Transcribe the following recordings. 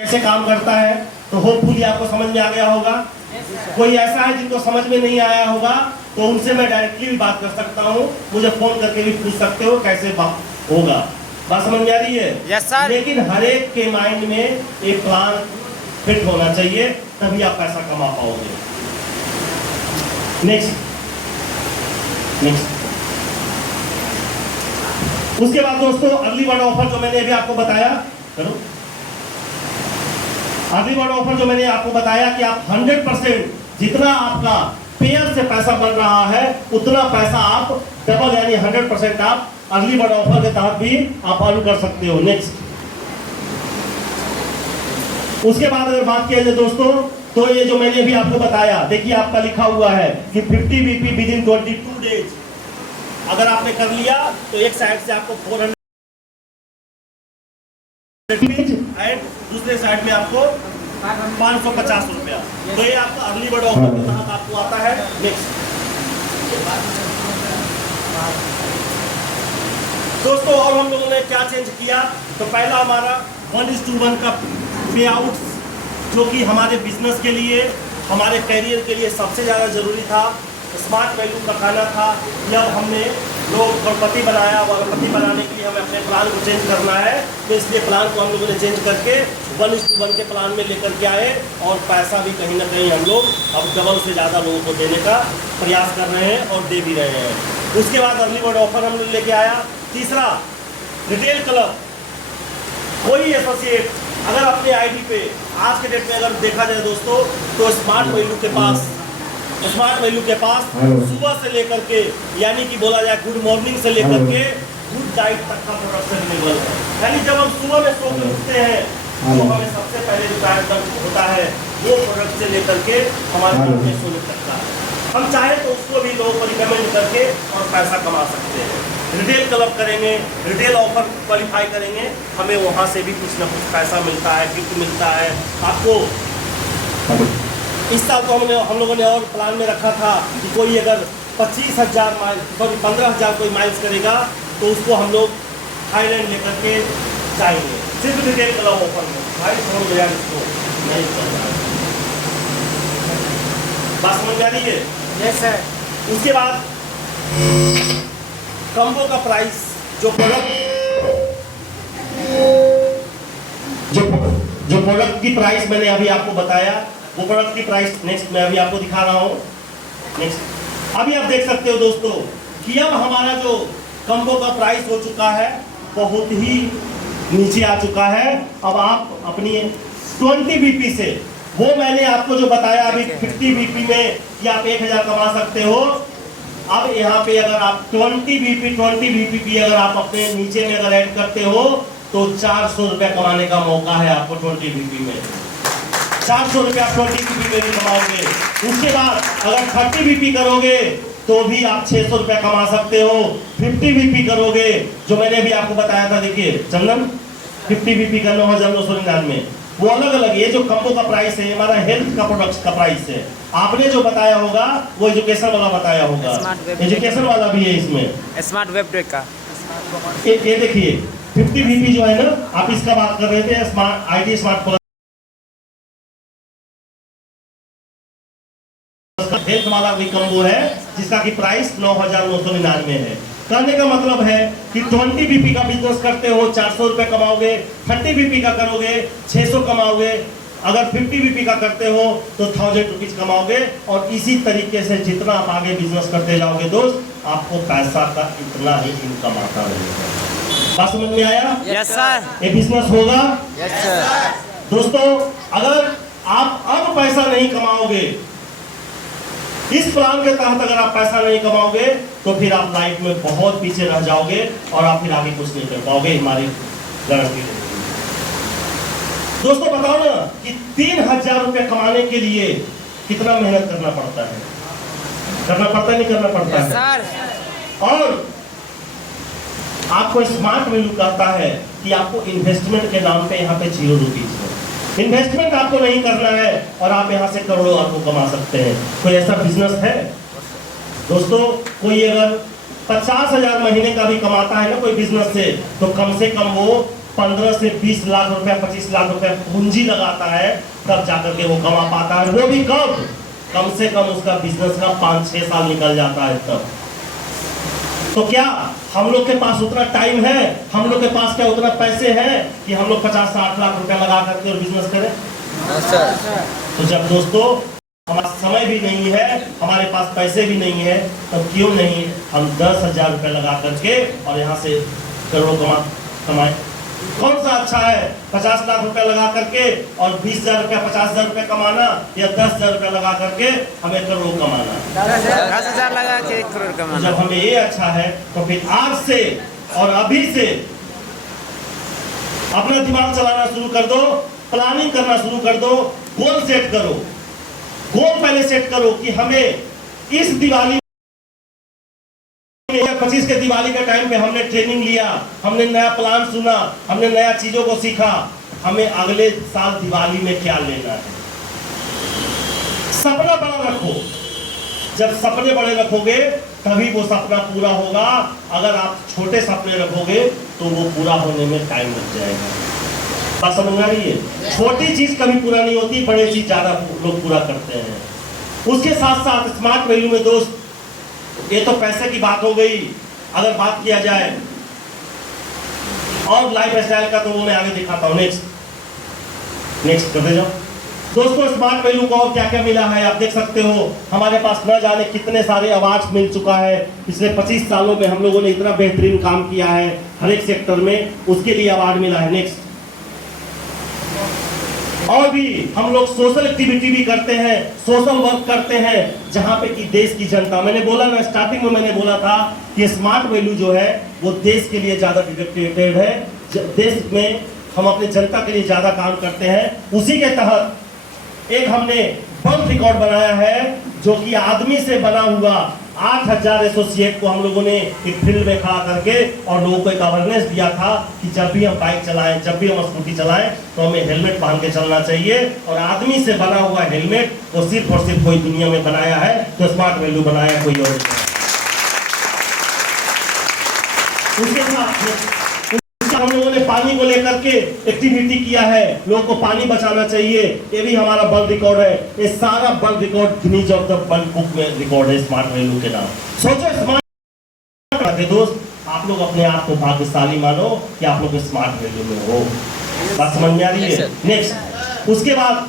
कैसे काम करता है, तो होपफुली आपको समझ में आ गया होगा। कोई ऐसा है जिनको समझ में नहीं आया होगा तो उनसे मैं डायरेक्टली भी बात कर सकता हूँ, मुझे फोन करके भी पूछ सकते हो कैसे बात होगा। बात समझ में आ रही है? Yes sir. लेकिन हर एक के माइंड में एक प्लान फिट होना चाहिए, तभी आप पैसा कमा पाओगे। नेक्स्ट उसके बाद दोस्तों अर्ली बर्ड ऑफर जो मैंने अभी आपको बताया, करो अर्ली बर्ड ऑफर जो मैंने आपको बताया कि आप 100% जितना आपका पेयर से पैसा बन रहा है उतना पैसा आप डबल यानी 100% आप अर्ली बर्ड ऑफर के तहत भी आप अर्न कर सकते हो। नेक्स्ट उसके बाद अगर बात किया जाए दोस्तों, तो ये जो मैंने अभी आपको बताया, देखिए आपका लिखा हुआ है कि 50 BP विद इन 22 डेज अगर आपने कर लिया तो एक साइड से आपको 400 एंड दूसरे साइड में आपको 550 रुपया। तो ये आपका अर्ली बर्ड ऑफर के तहत आपको आता है। नेक्स्ट दोस्तों और हम लोगों ने क्या चेंज किया, तो पहला हमारा 1:1 का पे आउट जो कि हमारे बिजनेस के लिए हमारे कैरियर के लिए सबसे ज़्यादा ज़रूरी था, स्मार्ट वैल्यू का खाना था। जब हमने लोग करोड़पति बनाया, करोड़पति बनाने के लिए हमें अपने प्लान को चेंज करना है, तो इसलिए प्लान को हम लोगों ने चेंज करके 1:1 के प्लान में लेकर के आए और पैसा भी कहीं ना कहीं हम लोग अब डबल से ज़्यादा लोगों को देने का प्रयास कर रहे हैं और दे भी रहे हैं। उसके बाद अर्ली बर्ड ऑफर हम लोग लेके आया। तीसरा रिटेल क्लब, कोई एसोसिएट अगर अपने आईडी पे आज के डेट में अगर देखा जाए दोस्तों, तो स्मार्ट वैल्यू के पास सुबह से लेकर के यानी कि बोला जाए गुड मॉर्निंग से लेकर के गुड नाइट तक का प्रोडक्ट अवेलेबल है। यानी जब हम सुबह में सो के उठते हैं तो हमें सबसे पहले जो प्रोडक्ट होता है वो प्रोडक्ट से लेकर के हमारे सोने तक का है। हम चाहे तो उसको भी लोगों को रिकमेंड करके और पैसा कमा सकते हैं। रिटेल क्लब करेंगे, रिटेल ऑफर क्वालिफाई करेंगे, हमें वहाँ से भी कुछ ना कुछ पैसा मिलता है, गिफ्ट मिलता है आपको। इस साल तो हम लोगों ने और प्लान में रखा था कि कोई अगर 25,000 माइल 15,000 कोई माइल्स करेगा तो उसको हम लोग थाईलैंड लेकर के जाएंगे, सिर्फ रिटेल क्लब ऑफर में। भाई समझ गया इसको नहीं चल रहा है, बात समझ में आ रही है? Yes sir. उसके बाद कम्बो का प्राइस जो प्रोडक्ट की प्राइस मैंने अभी आपको बताया, वो प्रोडक्ट की प्राइस नेक्स्ट मैं अभी आपको दिखा रहा हूँ। नेक्स्ट अभी आप देख सकते हो दोस्तों कि अब हमारा जो कम्बो का प्राइस हो चुका है बहुत ही नीचे आ चुका है। अब आप अपनी 20 BP से, वो मैंने आपको जो बताया अभी 50 BP में कि आप 1,000 कमा सकते हो। अब यहाँ पे अगर आप 20 BP भी अगर आप अपने नीचे में अगर ऐड करते हो तो 400 रुपया कमाने का मौका है आपको 20 BP में। 400 रुपया 20 BP में भी कमाओगे। उसके बाद अगर 30 BP करोगे तो भी आप 600 रुपया कमा सकते हो। 50 BP करोगे जो मैंने अभी आपको बताया था, देखिए चंदन 50 BP का 9,999, वो अलग अलग। ये जो कम्बो का प्राइस है हमारा हेल्थ का प्रोडक्ट्स का प्राइस है। आपने जो बताया होगा वो एजुकेशन वाला बताया होगा, एजुकेशन वाला भी है इसमें, स्मार्ट वेब ट्रैक का। ये देखिए 50 BP जो है ना, आप इसका बात कर रहे थे, smart IT smart plus health वाला भी कम्बो है जिसका की प्राइस 9,999 है। कहने का मतलब है कि 20 BP का बिजनेस करते हो 400 रुपए कमाओगे, 30 BP का करोगे 600 कमाओगे, अगर 50 BP का करते हो तो 1,000 रुपीज कमाओगे। और इसी तरीके से जितना आप आगे बिजनेस करते जाओगे दोस्त, आपको पैसा का इतना ही इनकम आता रहेगा। बात समझ में आया? Yes sir. ये बिजनेस होगा। Yes sir. दोस्तों अगर आप अब पैसा नहीं कमाओगे, इस प्लान के तहत अगर आप पैसा नहीं कमाओगे तो फिर आप लाइफ में बहुत पीछे रह जाओगे और आप फिर आगे कुछ नहीं कर पाओगे, हमारी गारंटी है। दोस्तों बताओ ना कि 3,000 रुपए कमाने के लिए कितना मेहनत करना पड़ता है? करना पड़ता है नहीं करना पड़ता है सर। और आपको स्मार्ट वैल्यू कहता है कि आपको इन्वेस्टमेंट के नाम पे यहाँ पे 0 रुपीज है। इन्वेस्टमेंट आपको नहीं करना है और आप यहाँ से करोड़ों आपको कमा सकते हैं। कोई ऐसा बिजनेस है दोस्तों? कोई अगर 50,000 महीने का भी कमाता है ना कोई बिजनेस से, तो कम वो 15 से 20 लाख रुपया 25 लाख रुपया पूंजी लगाता है, तब जाकर के वो कमा पाता है। वो भी कम से कम उसका बिजनेस का 5-6 साल निकल जाता है तब। तो क्या हम लोग के पास उतना टाइम है, हम लोग के पास क्या उतना पैसे हैं कि हम लोग 50-60 लाख रुपया लगा करके और बिजनेस करें? तो जब दोस्तों हमारा समय भी नहीं है, हमारे पास पैसे भी नहीं है, तो क्यों नहीं हम 10,000 रुपये लगा करके और यहाँ से करोड़ों कमाए? कौन सा अच्छा है 50 लाख रुपए लगा करके और 20,000 रुपया 50,000 रुपये कमाना, या 10,000 रुपये लगा करके हमें करोड़ कमाना? 10,000 लगा के 1 करोड़ कमाना। जब हमें ये अच्छा है तो फिर आज से और अभी से अपना दिमाग चलाना शुरू कर दो, प्लानिंग करना शुरू कर दो, गोल सेट करो। गोल पहले सेट करो कि हमें इस दिवाली 25 के दिवाली के टाइम पे हमने ट्रेनिंग लिया, हमने नया प्लान सुना, हमने नया चीजों को सीखा, हमें अगले साल दिवाली में क्या लेना है। सपना बड़ा रखो, जब सपने बड़े रखोगे तभी वो सपना पूरा होगा। अगर आप छोटे सपने रखोगे तो वो पूरा होने में टाइम लग जाएगा। बात समझ आ रही है? छोटी चीज कभी पूरा नहीं होती, बड़ी चीज ज्यादा लोग पूरा करते हैं। उसके साथ साथ स्मार्ट वैल्यू में दोस्त, ये तो पैसे की बात हो गई। अगर बात किया जाए और लाइफ स्टाइल का, तो वो मैं आगे दिखाता हूं। नेक्स्ट करते जाओ दोस्तों। स्मार्ट वैल्यू को और क्या क्या मिला है आप देख सकते हो। हमारे पास न जाने कितने सारे अवार्ड मिल चुका है। पिछले 25 सालों में हम लोगों ने इतना बेहतरीन काम किया है हर एक सेक्टर में, उसके लिए अवार्ड मिला है। नेक्स्ट, और भी हम लोग सोशल एक्टिविटी भी करते हैं, सोशल वर्क करते हैं, जहां पे कि देश की जनता, मैंने बोला ना स्टार्टिंग में, मैंने बोला था कि स्मार्ट वैल्यू जो है वो देश के लिए ज्यादा डिडिकेटेड है। देश में हम अपने जनता के लिए ज्यादा काम करते हैं। उसी के तहत एक हमने वर्ल्ड रिकॉर्ड बनाया है, जो कि आदमी से बना हुआ 8,000 एसोसिएट को हम लोगों ने एक फील्ड में खड़ा करके और लोगों को एक अवेयरनेस दिया था कि जब भी हम बाइक चलाएं, जब भी हम स्कूटी चलाएं, तो हमें हेलमेट पहन के चलना चाहिए। और आदमी से बना हुआ हेलमेट वो सिर्फ और सिर्फ कोई दुनिया में बनाया है, तो स्मार्ट वैल्यू बनाया कोई और नहीं। उसके साथ हम लोगों ने पानी को लेकर के एक्टिविटी किया है, लोगों को पानी बचाना चाहिए, ये भी हमारा वर्ल्ड रिकॉर्ड है। ये सारा world record Guinness of the world book में रिकॉर्ड है स्मार्ट वैल्यू के नाम। सोचो स्मार्ट दोस्त, आप लोग अपने आप को भाग्यशाली मानो कि आप लोग स्मार्ट वैल्यू में हो। बात समझ में आ रही है? नेक्स्ट, उसके बाद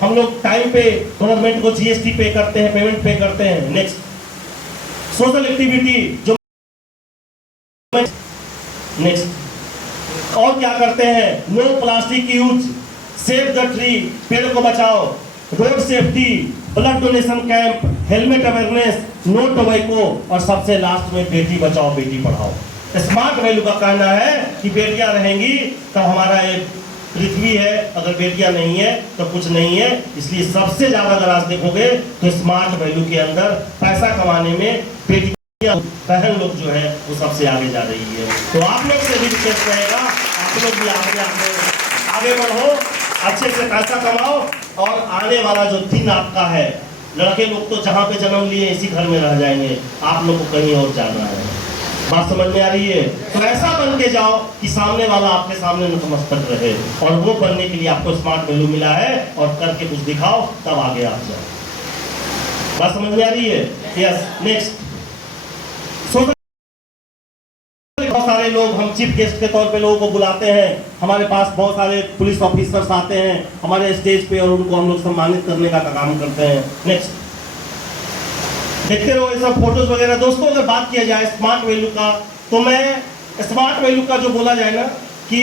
हम लोग टाइम पे गवर्नमेंट को जीएसटी पे करते हैं, पेमेंट पे करते हैं। नेक्स्ट, सोशल एक्टिविटी जो नेक्स्ट और क्या करते हैं, no plastic use, save the tree, पेड़ को बचाओ, road safety, blood donation camp, helmet awareness, no tobacco, और सबसे लास्ट में बेटी बचाओ बेटी पढ़ाओ। स्मार्ट वैल्यू का कहना है कि बेटियां रहेंगी तब हमारा एक पृथ्वी है, अगर बेटियां नहीं है तो कुछ नहीं है। इसलिए सबसे ज्यादा अगर आज देखोगे तो स्मार्ट वैल्यू के अंदर पैसा कमाने में बेटी बहन लोग जो है वो सबसे आगे जा रही है। तो आप लोग से भी रिक्वेस्ट रहेगा, आप लोग भी आगे बढ़ो, अच्छे से पैसा कमाओ, और आने वाला जो दिन आपका है, लड़के लोग तो जहाँ पे जन्म लिए इसी घर में रह जाएंगे, आप लोग को कहीं और जाना है। बात समझ में आ रही है? तो ऐसा बन के जाओ कि सामने वाला आपके सामने नतमस्तक रहे, और वो बनने के लिए आपको स्मार्ट वैल्यू मिला है, और करके कुछ दिखाओ, तब आगे आप जाओ। बात समझ में आ रही है? यस। नेक्स्ट, बहुत सारे लोग, हम चीफ गेस्ट के तौर पे लोगों को बुलाते हैं, हमारे पास बहुत सारे पुलिस ऑफिसर्स आते हैं हमारे स्टेज पे, और उनको हम लोग सम्मानित करने का काम करते हैं। नेक्स्ट, देखते रहो ये सब फोटोज वगैरह। दोस्तों, अगर बात किया जाए स्मार्ट वैल्यू का, तो मैं स्मार्ट वैल्यू का जो बोला जाए ना कि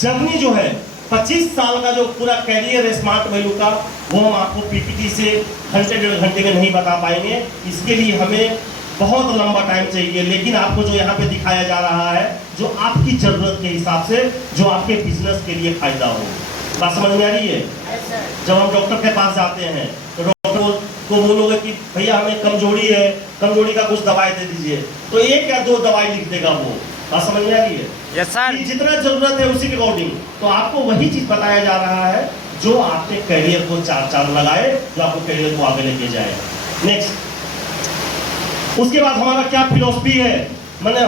जर्नी जो है 25 साल का जो पूरा कैरियर है स्मार्ट वैल्यू का, वो हम आपको पीपीटी से घंटे 1.5 घंटे में नहीं बता पाएंगे। इसके लिए हमें बहुत लंबा टाइम चाहिए, लेकिन आपको जो यहाँ पे दिखाया जा रहा है, जो आपकी जरूरत के हिसाब से, जो आपके बिजनेस के लिए फायदा हो। बात समझ में आ रही है? जब हम डॉक्टर के पास जाते हैं तो डॉक्टर को बोलोगे कि भैया हमें कमजोरी है, कमजोरी का कुछ दवाई दे दीजिए, तो 1 या 2 दवाई लिख देगा वो। बात समझ में आ रही है? Yes sir. जितना जरूरत है उसी के अकॉर्डिंग, तो आपको वही चीज बताया जा रहा है जो आपके करियर को 4 चांद लगाए, जो आपको करियर को आगे लेके जाए। नेक्स्ट, उसके बाद हमारा क्या फिलॉसफी है, मैंने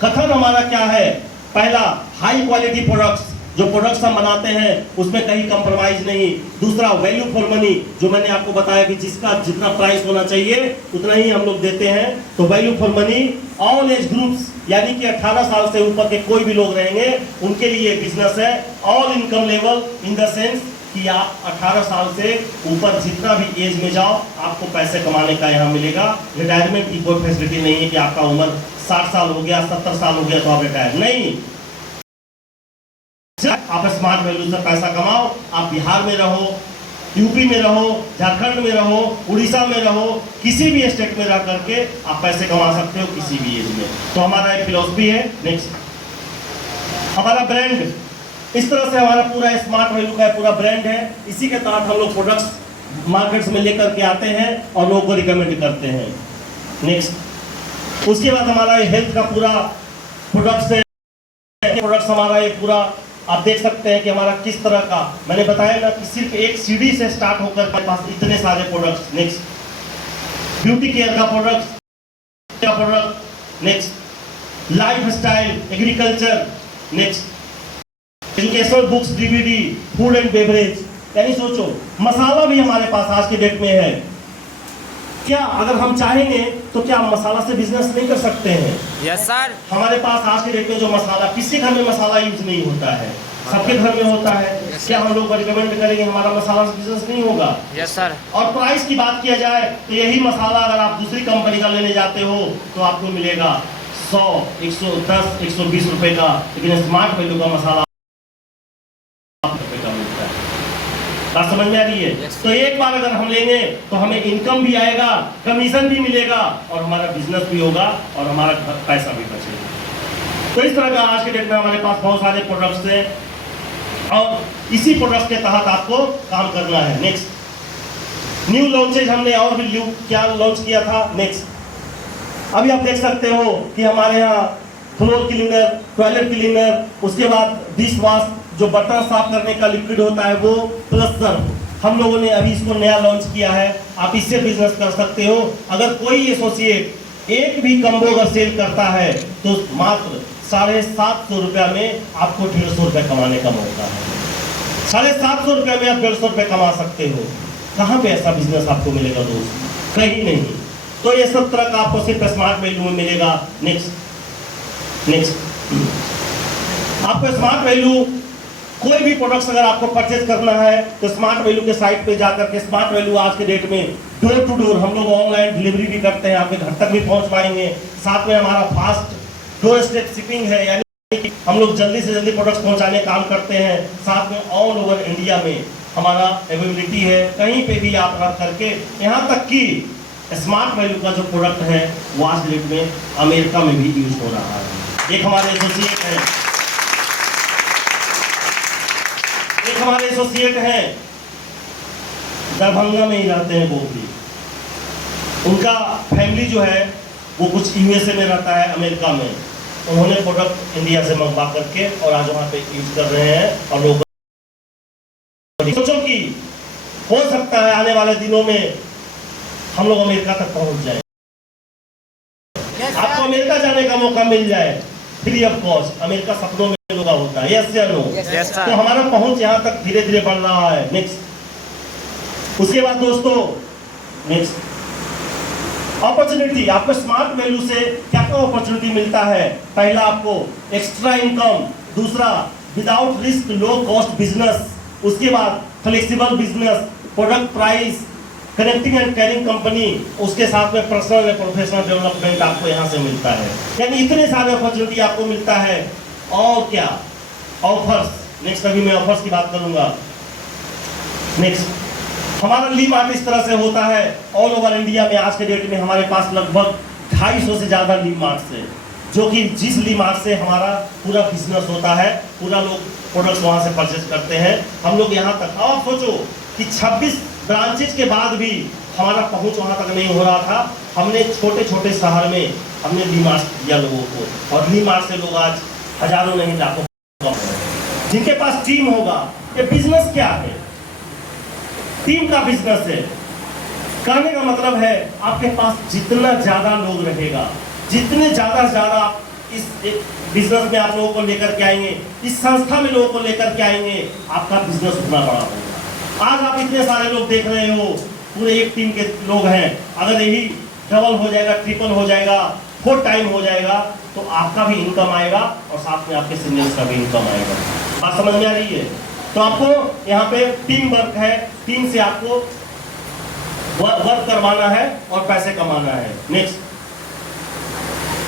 कथन हमारा क्या है? पहला, हाई क्वालिटी प्रोडक्ट्स, जो प्रोडक्ट्स हम बनाते हैं उसमें कहीं कंप्रोमाइज नहीं। दूसरा वैल्यू फॉर मनी, जो मैंने आपको बताया कि जिसका जितना प्राइस होना चाहिए उतना ही हम लोग देते हैं। तो value for money, all age groups, यानी कि 18 साल से ऊपर के कोई भी लोग रहेंगे उनके लिए बिजनेस है। All income level in the sense कि आप 18 साल से ऊपर जितना भी एज में जाओ आपको पैसे कमाने का यहाँ मिलेगा। रिटायरमेंट की कोई फैसिलिटी नहीं है कि आपका उम्र 60 साल हो गया, 70 साल हो गया तो आप रिटायर नहीं। आप स्मार्ट वैल्यू से पैसा कमाओ। आप बिहार में रहो, यूपी में रहो, झारखंड में रहो, उड़ीसा में रहो, किसी भी स्टेट में रह करके आप पैसे कमा सकते हो किसी भी एज में। तो हमारा एक फिलॉसफी है। नेक्स्ट, हमारा ब्रांड, इस तरह से हमारा पूरा स्मार्ट वैल्यू का पूरा ब्रांड है। इसी के तहत हम लोग प्रोडक्ट्स मार्केट्स में लेकर के आते हैं और लोगों को रिकमेंड करते हैं। नेक्स्ट, उसके बाद हमारा हेल्थ का पूरा प्रोडक्ट्स है। प्रोडक्ट्स हमारा ये पूरा आप देख सकते हैं कि हमारा किस तरह का, मैंने बताया ना कि सिर्फ एक सीढ़ी से स्टार्ट होकर हमारे पास इतने सारे प्रोडक्ट्स। नेक्स्ट, ब्यूटी केयर का product, next life style, agriculture, next educational books, DVD, food and beverage. यानी सोचो मसाला भी हमारे पास आज के डेट में है। क्या अगर हम चाहेंगे तो क्या हम मसाला से बिजनेस नहीं कर सकते हैं? Yes sir. हमारे पास आज के डेट में जो मसाला, किसी घर में मसाला यूज नहीं होता है, सबके घर में होता है। क्या हम लोग रिकमेंड करेंगे हमारा मसाला से बिजनेस नहीं होगा? Yes sir. और प्राइस की बात किया जाए तो यही मसाला अगर आप दूसरी कंपनी का लेने जाते हो तो आपको मिलेगा 100, 110, 120 रुपए का, लेकिन स्मार्ट वैल्यू का मसाला बात समझ में आ रही है? तो एक बार अगर हम लेंगे तो हमें इनकम भी आएगा, कमीशन भी मिलेगा और हमारा बिजनेस भी होगा और हमारा पैसा भी बचेगा। तो इस तरह का आज के डेट में हमारे पास बहुत सारे प्रोडक्ट्स हैं और इसी प्रोडक्ट्स के तहत आपको काम करना है। नेक्स्ट, न्यू लॉन्चेज हमने और भी क्या लॉन्च किया था। नेक्स्ट, अभी आप देख सकते हो कि हमारे यहाँ फ्लोर क्लीनर, टॉयलेट क्लीनर, उसके बाद डिश वॉश, जो बर्तन साफ करने का लिक्विड होता है वो, प्लस सर्फ, हम लोगों ने अभी इसको नया लॉन्च किया है। आप इससे बिजनेस कर सकते हो। अगर कोई एसोसिएट एक भी कम्बो अगर सेल करता है तो मात्र 750 रुपया में आपको 150 रुपये कमाने का मौका है। 750 रुपये में आप 150 रुपये कमा सकते हो। कहाँ पे ऐसा बिजनेस आपको मिलेगा दोस्त? कहीं नहीं। तो ये सब तरह का आपको सिर्फ स्मार्ट वैल्यू में मिलेगा। नेक्स्ट, आपको स्मार्ट वैल्यू, कोई भी प्रोडक्ट्स अगर आपको परचेज करना है तो स्मार्ट वैल्यू के साइट पे जाकर के, स्मार्ट वैल्यू आज के डेट में डोर टू डोर हम लोग ऑनलाइन डिलीवरी भी करते हैं, आपके घर तक भी पहुंच पाएंगे। साथ में हमारा फास्ट डोर स्टेप शिपिंग है, यानी कि हम लोग जल्दी से जल्दी प्रोडक्ट्स पहुंचाने का काम करते हैं। साथ में ऑल ओवर इंडिया में हमारा अवेलेबिलिटी है, कहीं पे भी आप रख करके, यहाँ तक कि स्मार्ट वैल्यू का जो प्रोडक्ट है वो आज के डेट में अमेरिका में भी यूज हो रहा है। एक हमारे एसोसिएट हैं दरभंगा में ही रहते हैं वो भी। उनका फैमिली जो है वो कुछ यूएसए में रहता है, अमेरिका में। उन्होंने प्रोडक्ट इंडिया से मंगवा करके और आज वहाँ पे यूज कर रहे हैं और लोग सोचो कि हो सकता है आने वाले दिनों में हम लोग अमेरिका तक पहुँच जाए। आपको अमेरिका जाने का मौका मिल जाए फ्री ऑफ कॉस्ट। अमेरिका सपनों में लोग होता है, यस या नो? तो हमारा पहुंच यहाँ तक धीरे धीरे बढ़ रहा है। नेक्स्ट, उसके बाद दोस्तों, नेक्स्ट अपॉर्चुनिटी, आपको स्मार्ट वैल्यू से क्या क्या अपॉर्चुनिटी मिलता है? पहला, आपको एक्स्ट्रा इनकम। दूसरा, without risk low cost business. उसके बाद flexible business, product price, connecting and carrying company, उसके साथ में पर्सनल एंड प्रोफेशनल डेवलपमेंट आपको यहाँ से मिलता है। यानी इतने सारे अपॉर्चुनिटी आपको मिलता है। और क्या ऑफर्स, नेक्स्ट अभी मैं ऑफर्स की बात करूंगा। नेक्स्ट, हमारा ली मार्ट इस तरह से होता है ऑल ओवर इंडिया में। आज के डेट में हमारे पास लगभग 250 से ज़्यादा ली मार्ट्स है, जो कि जिस ली मार्ट से हमारा पूरा बिजनेस होता है, पूरा लोग प्रोडक्ट्स वहाँ से परचेज करते हैं। हम लोग यहाँ तक, और सोचो कि 26 ब्रांचेज के बाद भी हमारा पहुंच वहां तक नहीं हो रहा था। हमने छोटे छोटे शहर में हमने डी मार्ट दिया लोगों को, और डी मार्ट से लोग आज हजारों नहीं लाखों, जिनके पास टीम होगा। ये बिजनेस क्या है? टीम का बिजनेस है। कहने का मतलब है आपके पास जितना ज्यादा लोग रहेगा, जितने ज्यादा से ज्यादा इस बिजनेस में आप लोगों को लेकर के आएंगे, इस संस्था में लोगों को लेकर के आएंगे, आपका बिजनेस उतना बड़ा होगा। आज आप इतने सारे लोग देख रहे हो, पूरे एक टीम के लोग हैं, अगर यही डबल हो जाएगा, ट्रिपल हो जाएगा, 4 टाइम हो जाएगा, तो आपका भी इनकम आएगा और साथ में आपके सीनियर्स का भी इनकम आएगा। बात समझ में आ रही है? तो आपको यहाँ पे टीम वर्क है, टीम से आपको वर्क करवाना है और पैसे कमाना है। नेक्स्ट,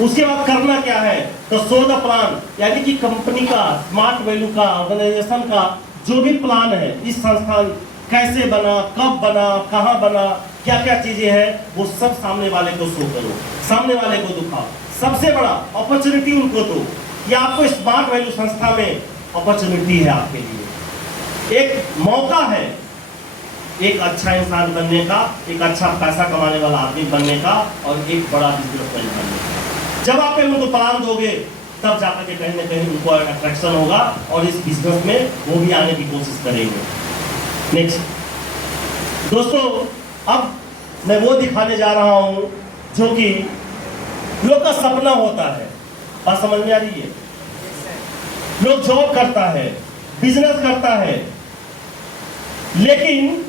उसके बाद करना क्या है? तो शो द प्लान, यानी कि कंपनी का, स्मार्ट वैल्यू का, ऑर्गेनाइजेशन का जो भी प्लान है, इस संस्थान कैसे बना, कब बना, कहाँ बना, क्या क्या चीजें हैं, वो सब सामने वाले को शो करो, सामने वाले को दिखाओ। सबसे बड़ा अपॉर्चुनिटी उनको दो। या आपको स्मार्ट वैल्यू संस्था में अपॉर्चुनिटी है आपके लिए, एक मौका है एक अच्छा इंसान बनने का, एक अच्छा पैसा कमाने वाला आदमी बनने का और एक बड़ा बिजनेसमैन बनने का। जब आप उनको प्लान दोगे तब जाकर के कहीं ना कहीं उनको अट्रैक्शन होगा और इस बिजनेस में वो भी आने की कोशिश करेंगे। नेक्स्ट दोस्तों, अब मैं वो दिखाने जा रहा हूं जो कि लोग का सपना होता है। बात समझ में आ रही है? लोग जॉब करता है, बिजनेस करता है, लेकिन